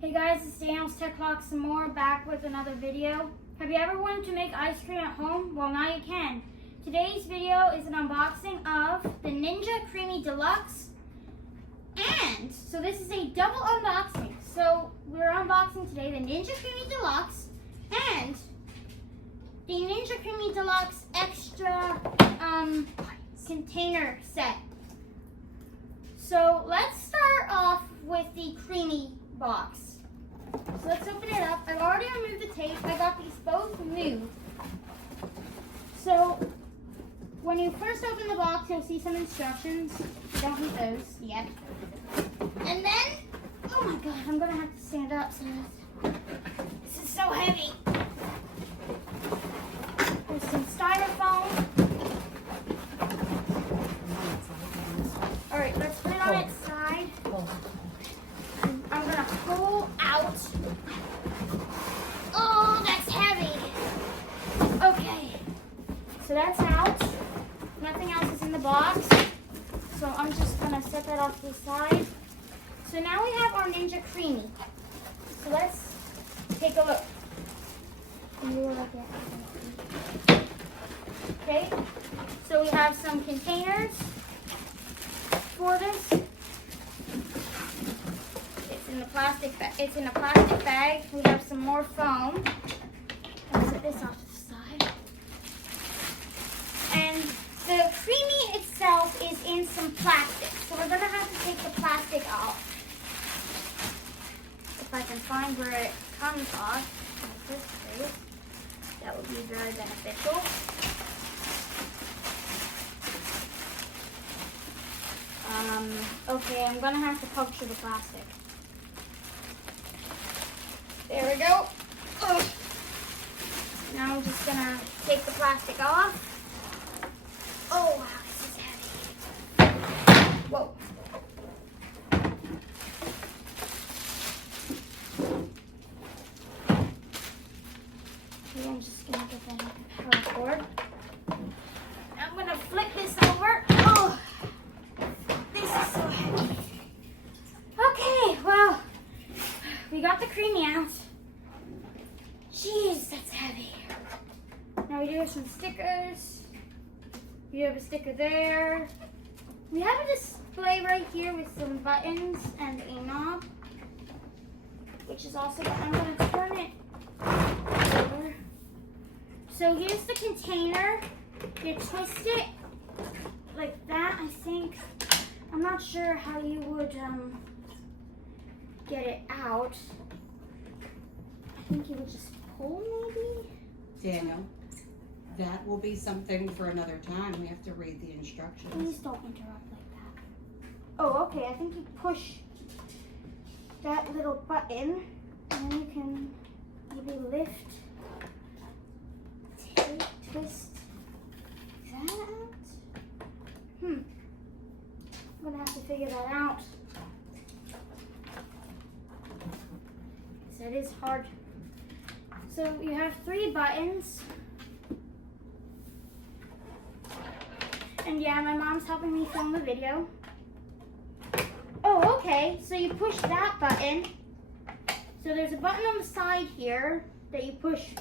Hey guys, it's Daniel's Tech Vlog some more, back with another video. Have you ever wanted to make ice cream at home? Well, now you can. Today's video is an unboxing of the Ninja Creami Deluxe. And, so this is a double unboxing. So, we're unboxing today the Ninja Creami Deluxe and the Ninja Creami Deluxe Extra container set. So, let's start off with the creamy box. So let's open it up. I've already removed the tape. I got these both new. So when you first open the box, you'll see some instructions. You don't need those yet. And then, oh my god, I'm gonna have to stand up. So this is so heavy. There's some styrofoam. All right, let's put it on its side. I'm gonna pull out. Oh, that's heavy. Okay, so that's out. Nothing else is in the box. So I'm just gonna set that off to the side. So now we have our Ninja Creami. So let's take a look. Okay, so we have some containers for this. It's in a plastic bag. We have some more foam. Let's set this off to the side. And the Creami itself is in some plastic. So we're gonna have to take the plastic off. If I can find where it comes off in this place, that would be very beneficial. Okay, I'm gonna have to puncture the plastic. There we go. Ugh. Now I'm just gonna take the plastic off. Oh wow, this is heavy. Whoa. Okay, I'm just gonna get that power cord. I'm gonna flip this over. Oh, this is so heavy. Okay, well, we got the Creami out. Jeez, that's heavy. Now we do have some stickers. You have a sticker there. We have a display right here with some buttons and a knob, which is also, I'm going to turn it over. So here's the container. You twist it like that, I think. I'm not sure how you would get it out. I think you would just pull, maybe? Daniel, that will be something for another time. We have to read the instructions. Please don't interrupt like that. Oh, okay. I think you push that little button, and then you can maybe lift, twist that out. I'm gonna have to figure that out. It is hard. So you have 3 buttons. And yeah, my mom's helping me film the video. Oh, okay. So you push that button. So there's a button on the side here that you push,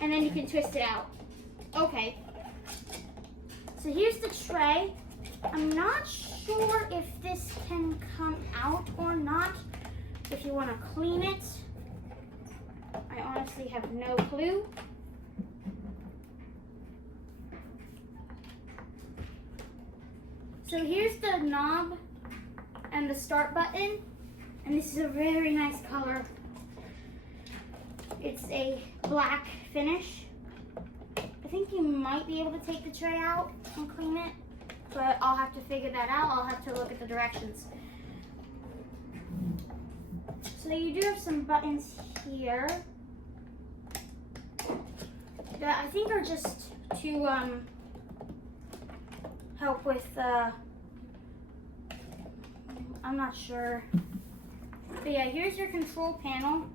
and then you can twist it out. Okay. So here's the tray. I'm not sure if this can come out or not. If you want to clean it, I honestly have no clue. So here's the knob and the start button, and this is a very nice color. It's a black finish. I think you might be able to take the tray out and clean it, but I'll have to figure that out. I'll have to look at the directions. So you do have some buttons here that I think are just to help with, I'm not sure. But yeah, here's your control panel.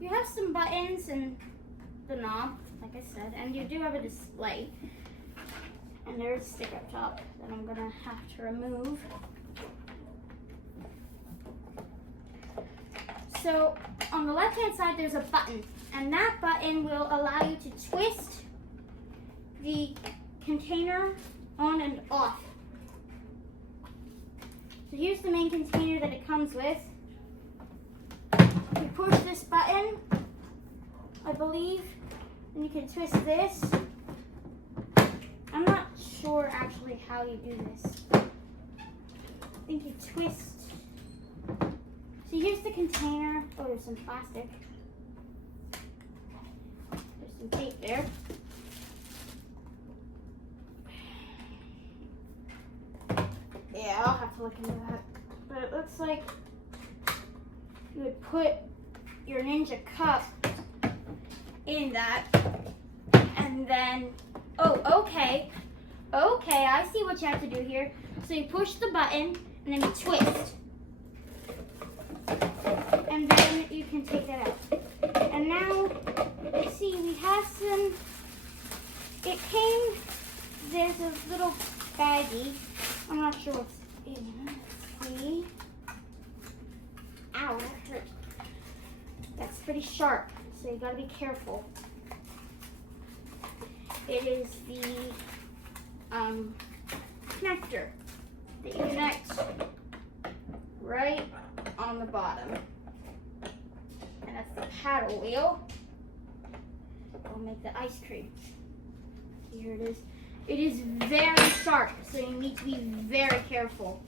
You have some buttons and the knob, like I said, and you do have a display. And there's a stick up top that I'm gonna have to remove. So on the left-hand side, there's a button, and that button will allow you to twist the container on and off. So here's the main container that it comes with. You push this button, I believe, and you can twist this. I'm not sure actually how you do this. I think you twist. So here's the container. Oh, there's some plastic. There's some tape there. Yeah, I'll have to look into that. But it looks like you would put your Ninja cup in that, and then, oh, okay, I see what you have to do here. So you push the button, and then you twist, and then you can take that out. And now, let's see, we have some, there's a little baggie. I'm not sure what's in it. Let's see. Ow, that hurt. That's pretty sharp, so you gotta be careful. It is the connector that you connect right on the bottom. And that's the paddle wheel. We'll make the ice cream. Here it is. It is very sharp, so you need to be very careful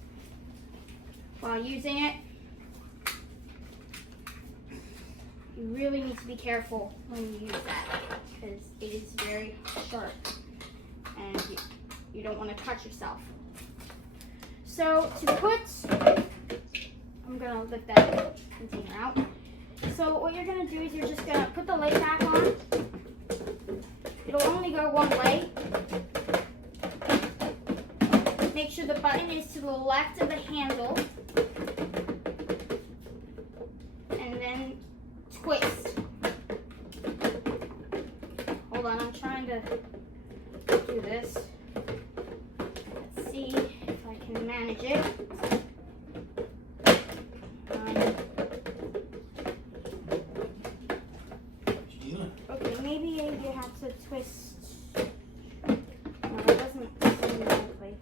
while using it. You really need to be careful when you use that because it is very sharp and you don't want to cut yourself. So to put, I'm going to lift that container out. So what you're going to do is you're just going to put the lid back on. It'll only go one way. Make sure the button is to the left of the handle. And then twist. Hold on, I'm trying to do this. Let's see if I can manage it. Okay, maybe you have to twist. No, that doesn't seem likely.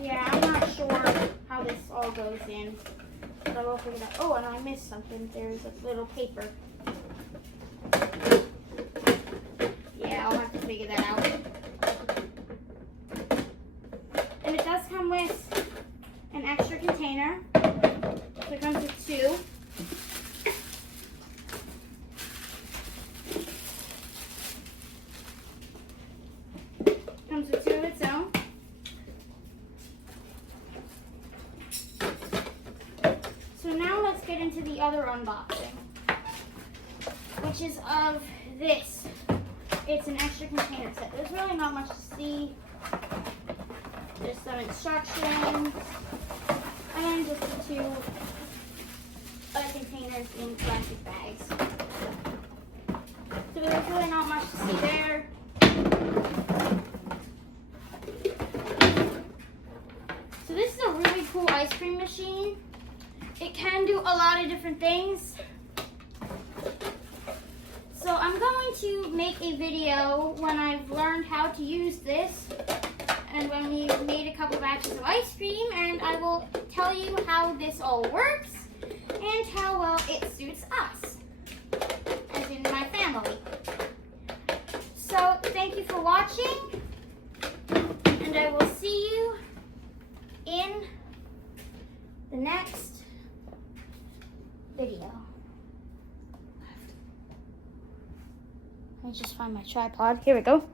Yeah, I'm not sure how this all goes in, but I will figure it out. Oh, and I missed something. There's a little paper. Yeah, I'll have to figure that out. And it does come with an extra container. So it comes with two. Comes with two of its own. So now let's get into the other unboxing, which is of this. It's an extra container set. There's really not much to see. Just some instructions, and then just the two other containers in plastic bags. So there's really not much to see there. So this is a really cool ice cream machine. It can do a lot of different things. So I'm going to make a video when I've learned how to use this and when we've made a couple batches of ice cream, and I will tell you how this all works and how well it suits us, as in my family. So thank you for watching, and I will see you in the next video. Let me just find my tripod. Here we go.